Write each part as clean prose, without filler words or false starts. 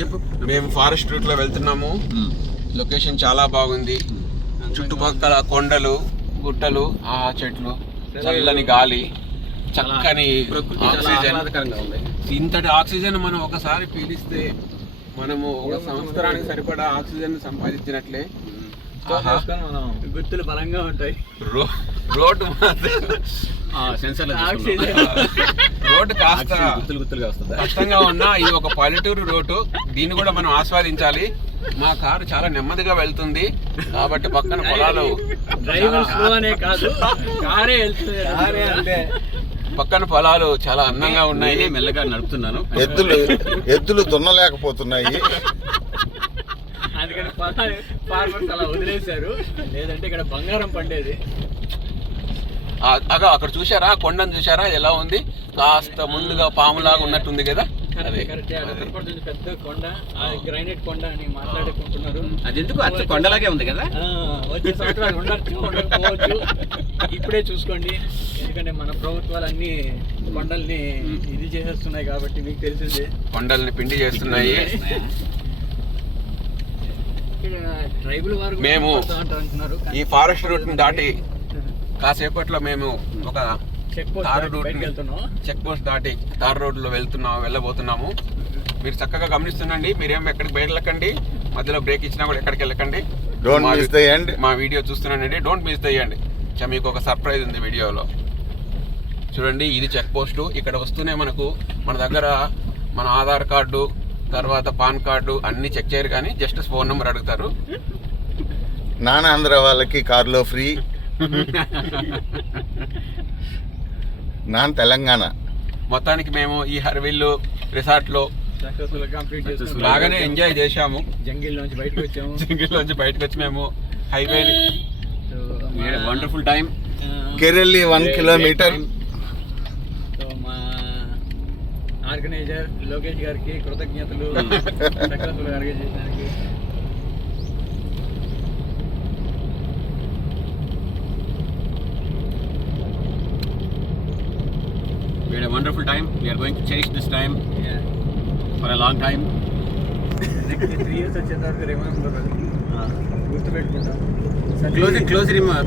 చెప్పు. మేము forest route లో వెళ్తున్నాము. లొకేషన్ చాలా బాగుంది. చుట్టుపక్కల కొండలు, గుట్టలు, ఆ చెట్లు, చల్లని గాలి, చక్కని ఆక్సిజన్. ఇంతటి ఆక్సిజన్ మనం ఒకసారి పీలిస్తే మనము ఒక సంవత్సరానికి సరిపడా ఆక్సిజన్ సంపాదించినట్లే. గుర్తులు బలంగా ఉంటాయి. రోడ్డు రోడ్డు కాస్త గుర్తులుగా వస్తుంది. కష్టంగా ఉన్నా ఇది ఒక పల్లెటూరు రోడ్డు. దీన్ని కూడా మనం ఆస్వాదించాలి. మా కారు చాలా నెమ్మదిగా వెళ్తుంది కాబట్టి పక్కన పొలాలు, పక్కన పొలాలు చాలా అందంగా ఉన్నాయి. మెల్లగా నడుపుతున్నాను. ఎద్దులు దున్నలేకపోతున్నాయి. అందుకని ఫార్మర్స్ అలా వదిలేశారు. లేదంటే ఇక్కడ బంగారం పండేది. అక్కడ చూసారా, కొండను చూసారా ఎలా ఉంది? కాస్త ముందుగా పాములాగా ఉన్నట్టుంది కదా. పెద్ద కొండ, గ్రైనైట్ కొండ అని మాట్లాడుకుంటున్నారు. అది ఎందుకు అచ్చ కొండలాగే ఉంది కదా. వచ్చే సంవత్సరాలు ఉండొచ్చు, ఉండకపోవచ్చు. ఇప్పుడే చూసుకోండి. ఎందుకంటే మన ప్రభుత్వాలు అన్ని కొండల్ని ఇది చేసేస్తున్నాయి కాబట్టి మీకు తెలిసిందే. కొండల్ని పిండి చేస్తున్నాయి. ట్రైబల్ వారు మేము ఈ ఫారెస్ట్ రూట్ ని దాటి కాసేపట్లో మేము ఒక చెక్ పోస్ట్ దాటి తార్ రోడ్లో వెళ్ళబోతున్నాము. మీరు చక్కగా గమనిస్తుండండి. మీరేం ఎక్కడికి బయటకెళ్ళకండి, మధ్యలో బ్రేక్ ఇచ్చినా కూడా ఎక్కడికి వెళ్ళకండి. మా వీడియో చూస్తున్నానండి, డోంట్ మిస్ చేయండి. మీకు ఒక సర్ప్రైజ్ ఉంది వీడియోలో. చూడండి, ఇది చెక్ పోస్ట్. ఇక్కడ వస్తూనే మన దగ్గర మన ఆధార్ కార్డు, తర్వాత పాన్ కార్డు అన్ని చెక్ చేయరు, కానీ జస్ట్ ఫోన్ నెంబర్ అడుగుతారు. ఆంధ్ర వాళ్ళకి కారులో ఫ్రీ, తెలంగాణ. మొత్తానికి మేము ఈ హర్విల్లు రిసార్ట్ లో బాగానే ఎంజాయ్ చేశాము. జంగిల్ నుంచి బయటకు వచ్చి మేము హైవే వండర్ఫుల్ టైం. కేరళి 1 కిలోమీటర్. మా ఆర్గనైజర్ లోకేష్ గారికి కృతజ్ఞతలు. సక్సెస్ఫుల్ ఆర్గనైజ్ చేసినందుకు. We had a wonderful time. We are going to cherish this time for a long time. Next 3 years వచ్చేటప్పుడు రిమైండర్ గుర్తుపెట్టుకుంటాం.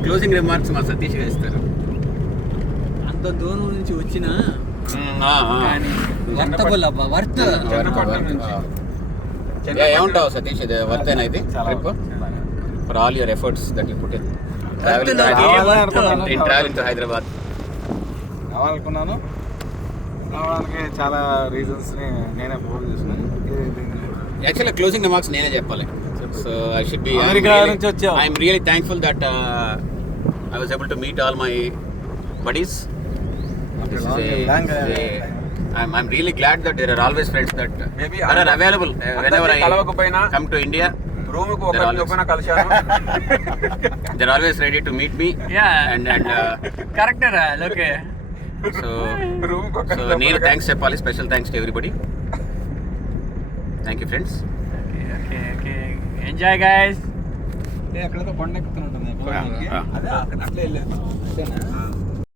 క్లోజింగ్ రిమార్క్స్ మా సతీష్ ఇస్తారు. అంత దూరం నుంచి వచ్చిన వర్తబుల్ అబ్బా, వర్త్. ఏమంటావు సతీష్, ఇది వర్త్ అయినా ఇది for all your efforts that you put in travelling to Hyderabad. రావాలనుకున్నాను. రావడానికి చాలా రీజన్స్ని నేనే ప్రూవ్ చేస్తున్నాను. యాక్చువల్గా క్లోజింగ్ రిమార్క్స్ నేనే చెప్పాలి. So I should be I'm really thankful that I was able to meet all my buddies. I'm really glad that there are always friends that are available whenever I come to India. They're always ready to meet me. And character okay. So నేను thanks చెప్పాలి. Special thanks to everybody. Thank you friends. Okay enjoy guys. ఎక్కడైతే కొండ ఎక్కుతున్నట్టుంది. అదే అట్లా వెళ్ళాను.